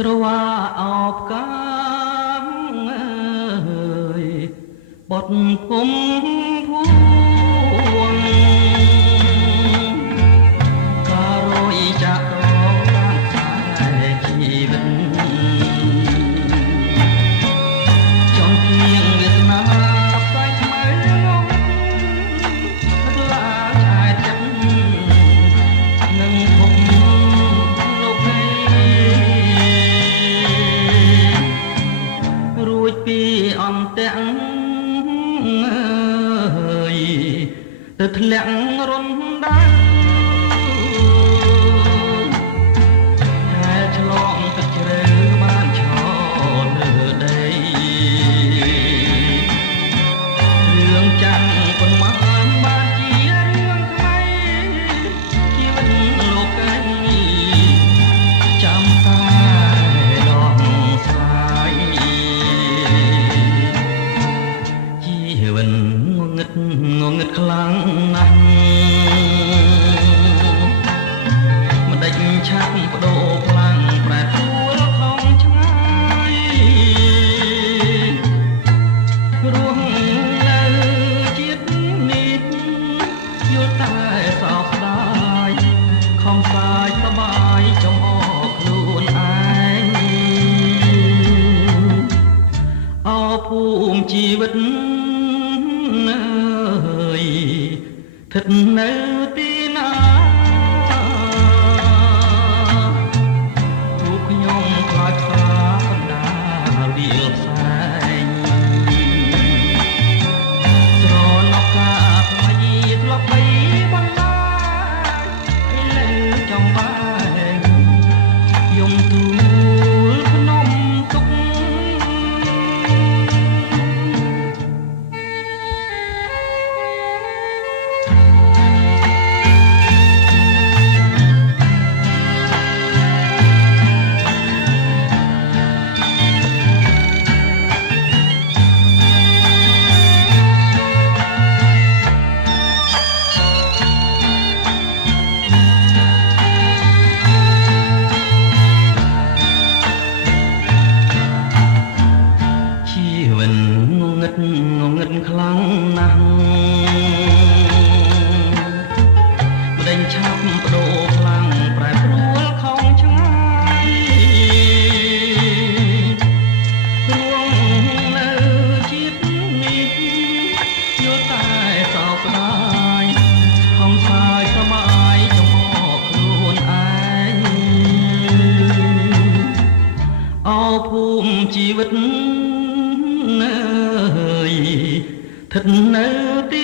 ក្រវ៉ាអោបកាមអើយបត់ភុំភួងការរយចាក់រងតាមខ្សែជីវិតចង់គៀងវាសនាផ្សាយថ្មីងងឡាឆ្អែតចិត្តនឹងភពលោកនេះរួចពីអន្ទាំងទៅធ្លាក់រំដៅតែឆ្លងទឹកជ្រៅបានឈរនៅដីរឿងចាំងប៉ុន្មានបានជារឿងថ្មីជីវិតលោកឯងចាំតែដងស្រាយជីវិតងងឹតខ្លាំងណាស់មិនដេចឆាប់បដូរខ្លាំងប្រែប្រួលខំឆ្ងាយរស់នៅជាតិនេះយល់តែសោកស្ដាយខំសាយសបាយចំអកខ្លួនឯងអោភូមិជីវិតស្ថិតនៅទីណាទូខ្ញុំខ្លាចខ្លាបណ្ដាវាលផ្សែងស្រណប់ការថ្មីធ្លាប់បីបន្លាយនៅចំបែងយំទូលភ្នំទុកងងឹតខ្លាំងណាស់មិនដេញឆាប់បដូរខ្លាំងប្រែប្រួលខំឆ្ងាយរួងនៅជាតិនេះយល់តែសោកស្ដាយខំសាយសបាយចំអកខ្លួនឯងអោភូមិជីវិតស្ថិតនៅទី